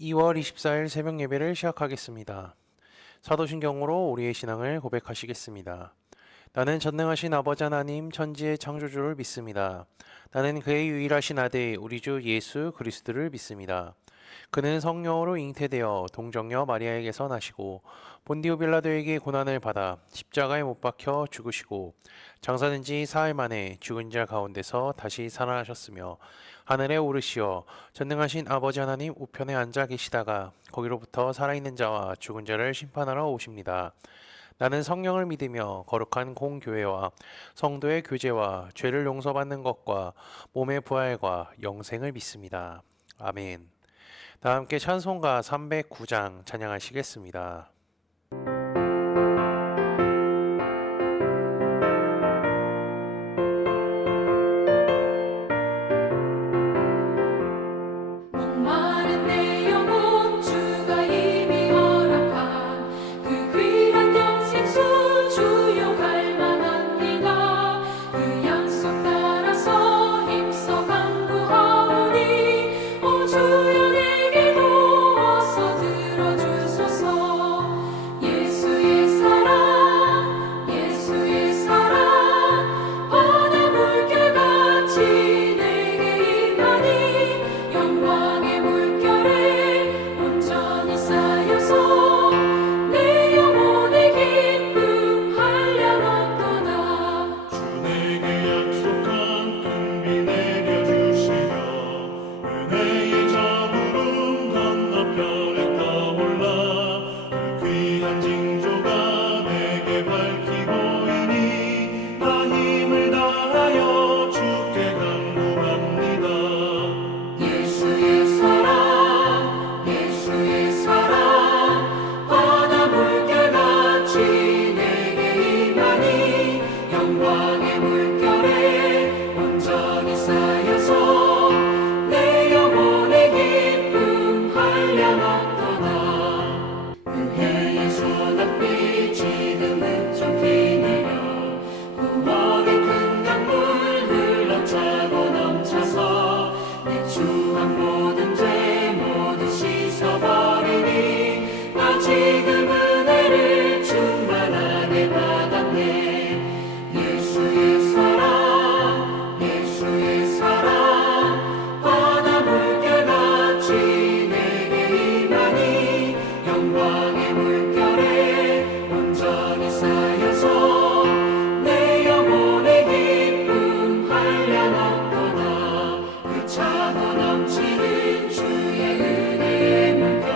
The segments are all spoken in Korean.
2월 24일 새벽 예배를 시작하겠습니다. 사도신경으로 우리의 신앙을 고백하시겠습니다. 나는 전능하신 아버지 하나님 천지의 창조주를 믿습니다. 나는 그의 유일하신 아들 우리 주 예수 그리스도를 믿습니다. 그는 성령으로 잉태되어 동정녀 마리아에게서 나시고 본디오 빌라도에게 고난을 받아 십자가에 못 박혀 죽으시고 장사된 지 사흘 만에 죽은 자 가운데서 다시 살아나셨으며 하늘에 오르시어 전능하신 아버지 하나님 우편에 앉아 계시다가 거기로부터 살아있는 자와 죽은 자를 심판하러 오십니다. 나는 성령을 믿으며 거룩한 공교회와 성도의 교제와 죄를 용서받는 것과 몸의 부활과 영생을 믿습니다. 아멘. 다 함께 찬송가 309장 찬양하시겠습니다. 목마른 내 영혼 주가 이미 허락한 그 귀한 영생수 주용할 만합니다. 그 약속 따라서 힘써 간구하오니 오 주여 내게도 어서 들어주소서. 예수의 사랑 예수의 사랑 바다 물결같이 내게 임하니 영광의 물결에 온전히 쌓여서 내 영혼의 기쁨 한량없도다. 주 내게 약속한 큰 비 내려주시며 은혜의 저구름 건너편에 떠올라 그 귀한 징조가 내게 밝히고이니 나 힘을 다하여 주께 간구합니다. 예수의 사랑 예수의 사랑 바다 물결같이 내게 임하니 영광의 물결에 온전히 쌓여서 내 영혼의 기쁨 한량없도다. 은혜의 소낙비 지금은 좀 기내려 구원의 큰 강물 흘러차고 넘쳐서 내 주한 모든 죄 모두 씻어버리니 나 지금 은혜를 충만하게 받았네. 예수의 사랑 예수의 사랑 바다 물결같이 내게 임하니 영광의 물결에 온전히 쌓여서 내 영혼의 기쁨 한량없도다. 그 차고 넘치는 주의 은혜의 물결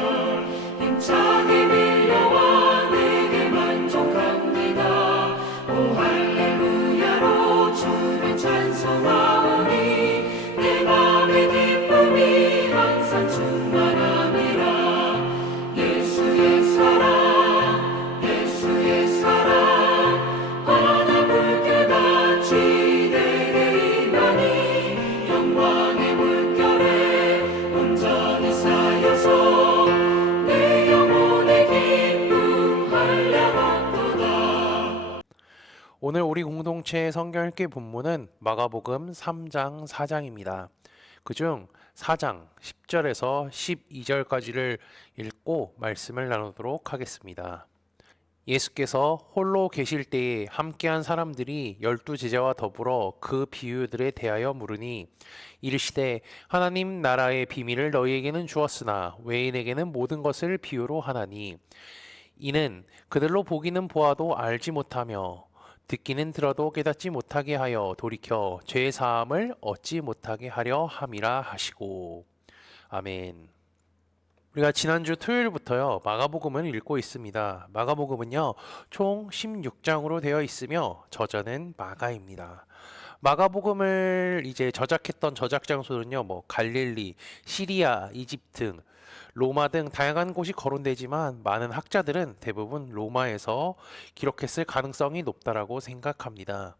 힘차게 밀려와 내게 만족합니다. 오 할렐루야로 주를 찬송하오니 내 맘의 기쁨이 항상 충만함이라. 예수의 사랑 예수의 사랑 바다 물결같이 내게 임하니 영광의 물결에 온전히 쌓여서 내 영혼의 기쁨 한량없도다. 오늘 우리 공동체의 성경 읽기 본문은 마가복음 3장 4장입니다. 그중 4장 10절에서 12절까지를 읽고 말씀을 나누도록 하겠습니다. 예수께서 홀로 계실 때에 함께한 사람들이 12제자와 더불어 그 비유들에 대하여 물으니 이르시되 하나님 나라의 비밀을 너희에게는 주었으나 외인에게는 모든 것을 비유로 하나니 이는 그들로 보기는 보아도 알지 못하며 듣기는 들어도 깨닫지 못하게 하여 돌이켜 죄 사함을 얻지 못하게 하려 함이라 하시고. 아멘. 우리가 지난주 토요일부터요 마가복음을 읽고 있습니다. 마가복음은요 총 16장으로 되어 있으며 저자는 마가입니다. 마가복음을 이제 저작했던 저작 장소는요 뭐 갈릴리, 시리아, 이집트, 로마 등 다양한 곳이 거론되지만 많은 학자들은 대부분 로마에서 기록했을 가능성이 높다라고 생각합니다.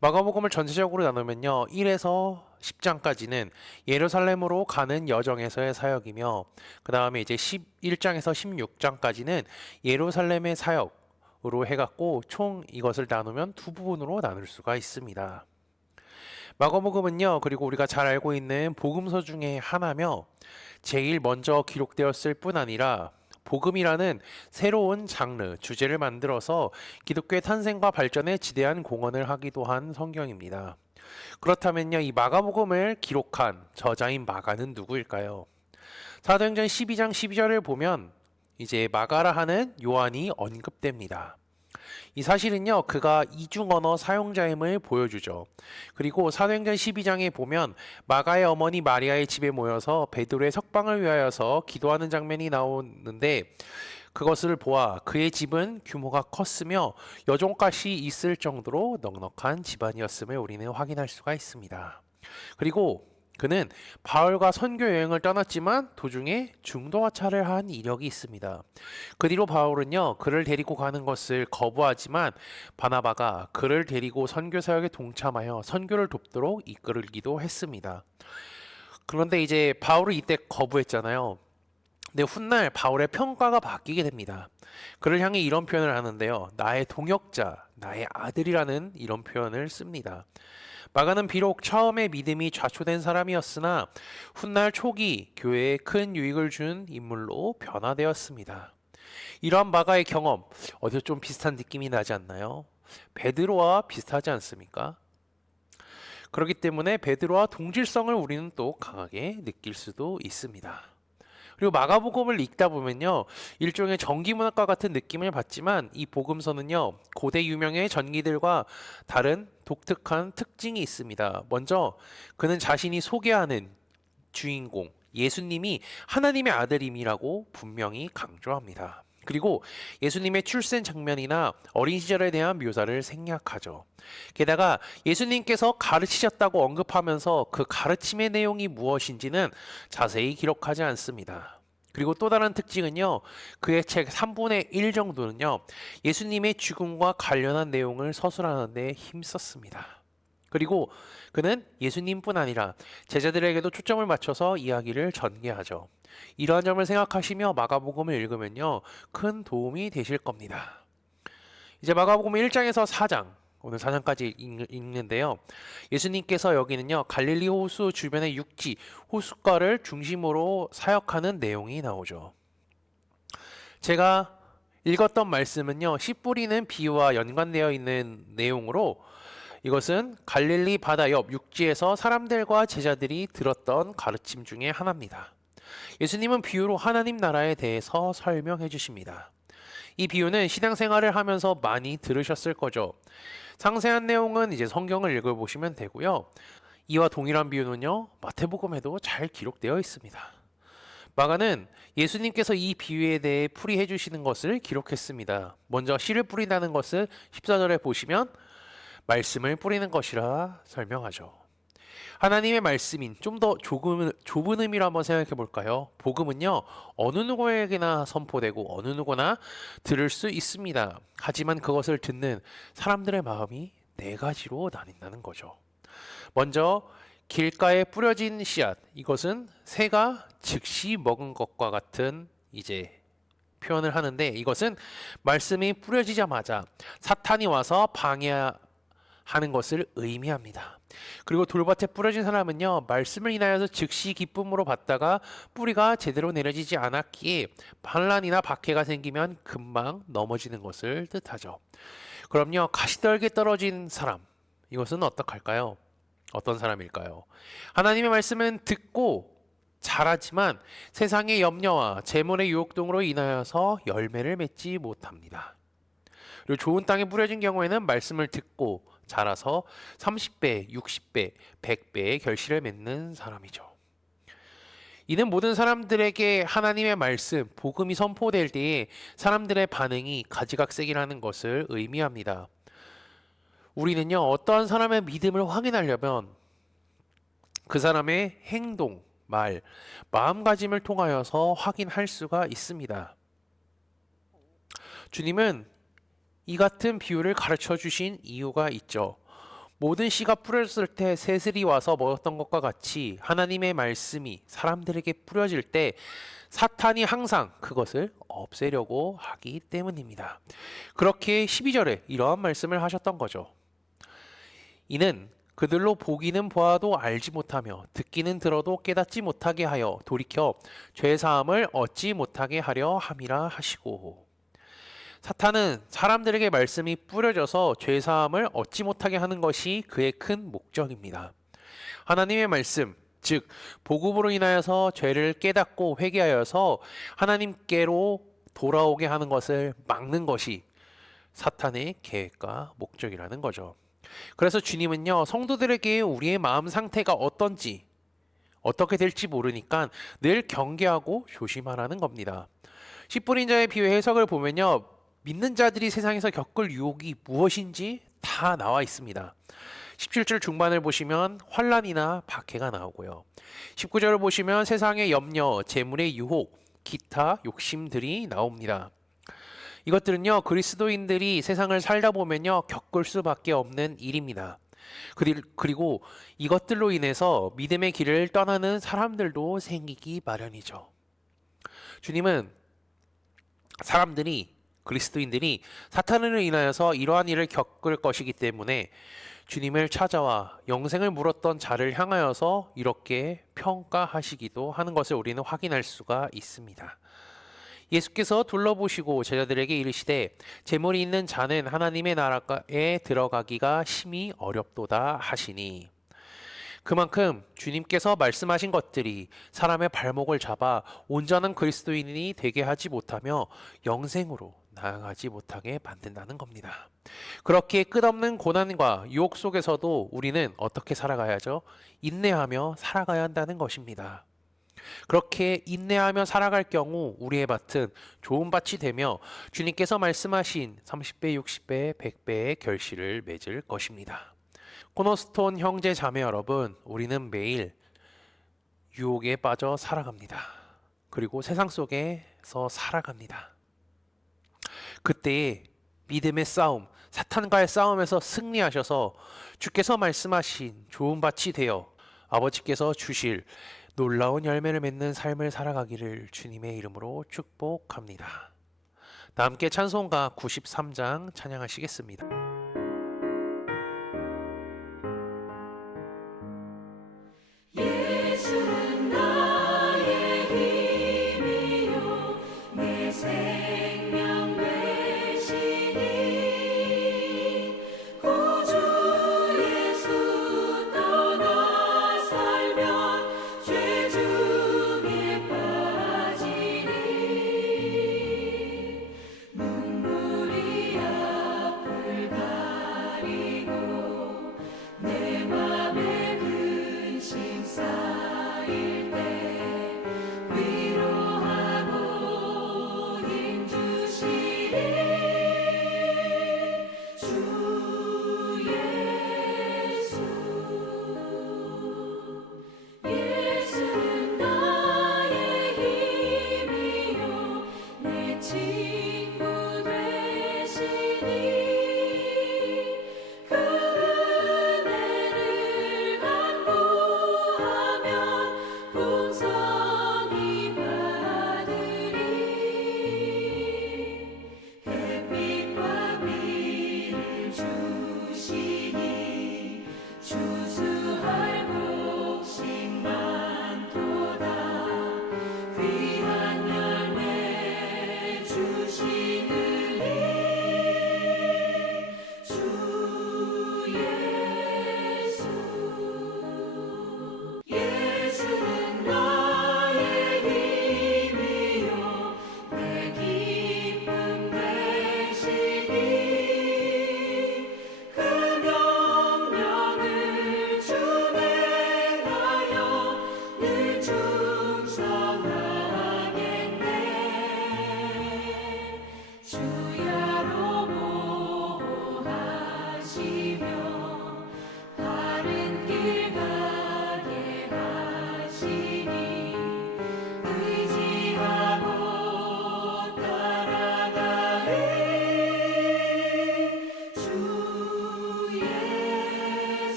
마가복음을 전체적으로 나누면요 1에서 10장까지는 예루살렘으로 가는 여정에서의 사역이며 그 다음에 이제 11장에서 16장까지는 예루살렘의 사역으로 해갖고 총 이것을 나누면 두 부분으로 나눌 수가 있습니다. 마가복음은요, 그리고 우리가 잘 알고 있는 복음서 중에 하나며 제일 먼저 기록되었을 뿐 아니라 복음이라는 새로운 장르, 주제를 만들어서 기독교의 탄생과 발전에 지대한 공헌을 하기도 한 성경입니다. 그렇다면요, 이 마가복음을 기록한 저자인 마가는 누구일까요? 사도행전 12장 12절을 보면 이제 마가라 하는 요한이 언급됩니다. 이 사실은요, 그가 이중 언어 사용자임을 보여주죠. 그리고 사도행전 12장에 보면 마가의 어머니 마리아의 집에 모여서 베드로의 석방을 위하여서 기도하는 장면이 나오는데, 그것을 보아 그의 집은 규모가 컸으며 여종갓이 있을 정도로 넉넉한 집안이었음을 우리는 확인할 수가 있습니다. 그리고 그는 바울과 선교 여행을 떠났지만 도중에 중도하차를 한 이력이 있습니다. 그 뒤로 바울은요, 그를 데리고 가는 것을 거부하지만 바나바가 그를 데리고 선교 사역에 동참하여 선교를 돕도록 이끌기도 했습니다. 그런데 이제 바울은 이때 거부했잖아요. 근데 훗날 바울의 평가가 바뀌게 됩니다. 그를 향해 이런 표현을 하는데요. 나의 동역자, 나의 아들이라는 이런 표현을 씁니다. 마가는 비록 처음에 믿음이 좌초된 사람이었으나 훗날 초기 교회에 큰 유익을 준 인물로 변화되었습니다. 이러한 마가의 경험, 어디서 좀 비슷한 느낌이 나지 않나요? 베드로와 비슷하지 않습니까? 그렇기 때문에 베드로와 동질성을 우리는 또 강하게 느낄 수도 있습니다. 그리고 마가복음을 읽다 보면요, 일종의 전기문학과 같은 느낌을 받지만 이 복음서는요, 고대 유명의 전기들과 다른 독특한 특징이 있습니다. 먼저 그는 자신이 소개하는 주인공 예수님이 하나님의 아들임이라고 분명히 강조합니다. 그리고 예수님의 출생 장면이나 어린 시절에 대한 묘사를 생략하죠. 게다가 예수님께서 가르치셨다고 언급하면서 그 가르침의 내용이 무엇인지는 자세히 기록하지 않습니다. 그리고 또 다른 특징은요, 그의 책 3분의 1 정도는요, 예수님의 죽음과 관련한 내용을 서술하는 데 힘썼습니다. 그리고 그는 예수님뿐 아니라 제자들에게도 초점을 맞춰서 이야기를 전개하죠. 이러한 점을 생각하시며 마가복음을 읽으면요, 큰 도움이 되실 겁니다. 이제 마가복음 1장에서 4장, 오늘 4장까지 읽는데요. 예수님께서 여기는요, 갈릴리 호수 주변의 육지, 호숫가를 중심으로 사역하는 내용이 나오죠. 제가 읽었던 말씀은요, 씨 뿌리는 비유와 연관되어 있는 내용으로 이것은 갈릴리 바다 옆 육지에서 사람들과 제자들이 들었던 가르침 중에 하나입니다. 예수님은 비유로 하나님 나라에 대해서 설명해 주십니다. 이 비유는 신앙생활을 하면서 많이 들으셨을 거죠. 상세한 내용은 이제 성경을 읽어보시면 되고요. 이와 동일한 비유는요, 마태복음에도 잘 기록되어 있습니다. 마가는 예수님께서 이 비유에 대해 풀이해 주시는 것을 기록했습니다. 먼저 씨를 뿌린다는 것을 14절에 보시면 말씀을 뿌리는 것이라 설명하죠. 하나님의 말씀인 좀 더 좁은 의미로 한번 생각해 볼까요? 복음은요, 어느 누구에게나 선포되고 어느 누구나 들을 수 있습니다. 하지만 그것을 듣는 사람들의 마음이 네 가지로 나뉜다는 거죠. 먼저 길가에 뿌려진 씨앗, 이것은 새가 즉시 먹은 것과 같은 이제 표현을 하는데, 이것은 말씀이 뿌려지자마자 사탄이 와서 방해하는 것을 의미합니다. 그리고 돌밭에 뿌려진 사람은요, 말씀을 인하여서 즉시 기쁨으로 받다가 뿌리가 제대로 내려지지 않았기에 반란이나 박해가 생기면 금방 넘어지는 것을 뜻하죠. 그럼요, 가시떨게 떨어진 사람, 이것은 어떡할까요? 어떤 사람일까요? 하나님의 말씀은 듣고 잘하지만 세상의 염려와 재물의 유혹 등으로 인하여서 열매를 맺지 못합니다. 그리고 좋은 땅에 뿌려진 경우에는 말씀을 듣고 자라서 30배, 60배, 100배의 결실을 맺는 사람이죠. 이는 모든 사람들에게 하나님의 말씀, 복음이 선포될 때에 사람들의 반응이 가지각색이라는 것을 의미합니다. 우리는요, 어떠한 사람의 믿음을 확인하려면 그 사람의 행동, 말, 마음가짐을 통하여서 확인할 수가 있습니다. 주님은 이 같은 비유를 가르쳐 주신 이유가 있죠. 모든 씨가 뿌려졌을 때 새들이 와서 먹었던 것과 같이 하나님의 말씀이 사람들에게 뿌려질 때 사탄이 항상 그것을 없애려고 하기 때문입니다. 그렇게 12절에 이러한 말씀을 하셨던 거죠. 이는 그들로 보기는 보아도 알지 못하며 듣기는 들어도 깨닫지 못하게 하여 돌이켜 죄 사함을 얻지 못하게 하려 함이라 하시고. 사탄은 사람들에게 말씀이 뿌려져서 죄 사함을 얻지 못하게 하는 것이 그의 큰 목적입니다. 하나님의 말씀, 즉 복음으로 인하여서 죄를 깨닫고 회개하여서 하나님께로 돌아오게 하는 것을 막는 것이 사탄의 계획과 목적이라는 거죠. 그래서 주님은요, 성도들에게 우리의 마음 상태가 어떤지, 어떻게 될지 모르니까 늘 경계하고 조심하라는 겁니다. 씨뿌린 자의 비유 해석을 보면요, 믿는 자들이 세상에서 겪을 유혹이 무엇인지 다 나와 있습니다. 17절 중반을 보시면 환난이나 박해가 나오고요. 19절을 보시면 세상의 염려, 재물의 유혹, 기타 욕심들이 나옵니다. 이것들은요, 그리스도인들이 세상을 살다 보면요, 겪을 수밖에 없는 일입니다. 그리고 이것들로 인해서 믿음의 길을 떠나는 사람들도 생기기 마련이죠. 주님은 그리스도인들이 사탄으로 인하여서 이러한 일을 겪을 것이기 때문에 주님을 찾아와 영생을 물었던 자를 향하여서 이렇게 평가하시기도 하는 것을 우리는 확인할 수가 있습니다. 예수께서 둘러보시고 제자들에게 이르시되 재물이 있는 자는 하나님의 나라에 들어가기가 심히 어렵도다 하시니, 그만큼 주님께서 말씀하신 것들이 사람의 발목을 잡아 온전한 그리스도인이 되게 하지 못하며 영생으로 나아가지 못하게 만든다는 겁니다. 그렇게 끝없는 고난과 유혹 속에서도 우리는 어떻게 살아가야죠? 인내하며 살아가야 한다는 것입니다. 그렇게 인내하며 살아갈 경우 우리의 밭은 좋은 밭이 되며 주님께서 말씀하신 30배, 60배, 100배의 결실을 맺을 것입니다. 코너스톤 형제 자매 여러분, 우리는 매일 유혹에 빠져 살아갑니다. 그리고 세상 속에서 살아갑니다. 그때의 믿음의 싸움, 사탄과의 싸움에서 승리하셔서 주께서 말씀하신 좋은 밭이 되어 아버지께서 주실 놀라운 열매를 맺는 삶을 살아가기를 주님의 이름으로 축복합니다. 다 함께 찬송가 93장 찬양하시겠습니다. 예수는 나의 힘이요 내 생명 되시니 구주 예수 떠나 살면 죄 중에 빠지니 눈물이 앞을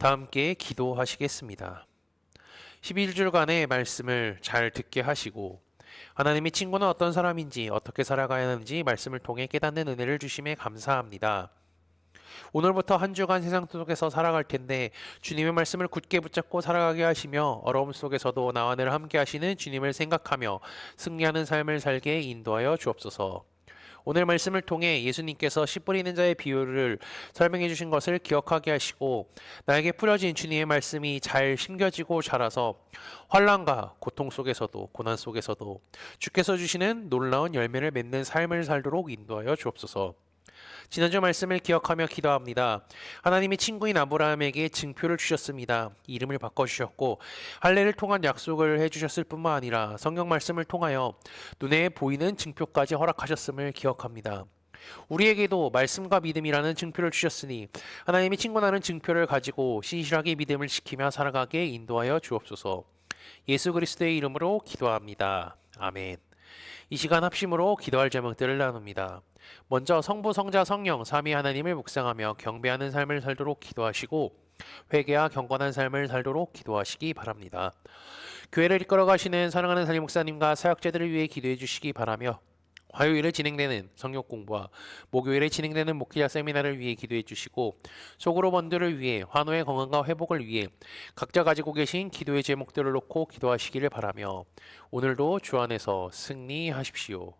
다 함께 기도하시겠습니다. 11주간의 말씀을 잘 듣게 하시고 하나님의 친구는 어떤 사람인지 어떻게 살아가야 하는지 말씀을 통해 깨닫는 은혜를 주심에 감사합니다. 오늘부터 한 주간 세상 속에서 살아갈 텐데 주님의 말씀을 굳게 붙잡고 살아가게 하시며 어려움 속에서도 나와 늘 함께 하시는 주님을 생각하며 승리하는 삶을 살게 인도하여 주옵소서. 오늘 말씀을 통해 예수님께서 씨 뿌리는 자의 비유를 설명해 주신 것을 기억하게 하시고 나에게 뿌려진 주님의 말씀이 잘 심겨지고 자라서 환난과 고통 속에서도 고난 속에서도 주께서 주시는 놀라운 열매를 맺는 삶을 살도록 인도하여 주옵소서. 지난주 말씀을 기억하며 기도합니다. 하나님의 친구인 아브라함에게 증표를 주셨습니다. 이름을 바꿔주셨고 할례를 통한 약속을 해주셨을 뿐만 아니라 성경 말씀을 통하여 눈에 보이는 증표까지 허락하셨음을 기억합니다. 우리에게도 말씀과 믿음이라는 증표를 주셨으니 하나님의 친구라는 증표를 가지고 신실하게 믿음을 지키며 살아가게 인도하여 주옵소서. 예수 그리스도의 이름으로 기도합니다. 아멘. 이 시간 합심으로 기도할 제목들을 나눕니다. 먼저 성부, 성자, 성령, 삼위 하나님을 묵상하며 경배하는 삶을 살도록 기도하시고 회개와 경건한 삶을 살도록 기도하시기 바랍니다. 교회를 이끌어 가시는 사랑하는 담임 목사님과 사역자들을 위해 기도해 주시기 바라며 화요일에 진행되는 성역 공부와 목요일에 진행되는 목회자 세미나를 위해 기도해 주시고 속으로 번들을 위해 환호의 건강과 회복을 위해 각자 가지고 계신 기도의 제목들을 놓고 기도하시기를 바라며 오늘도 주 안에서 승리하십시오.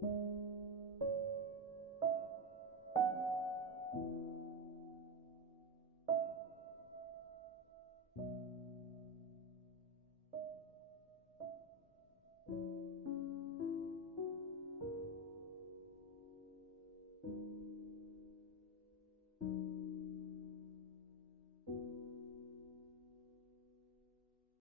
주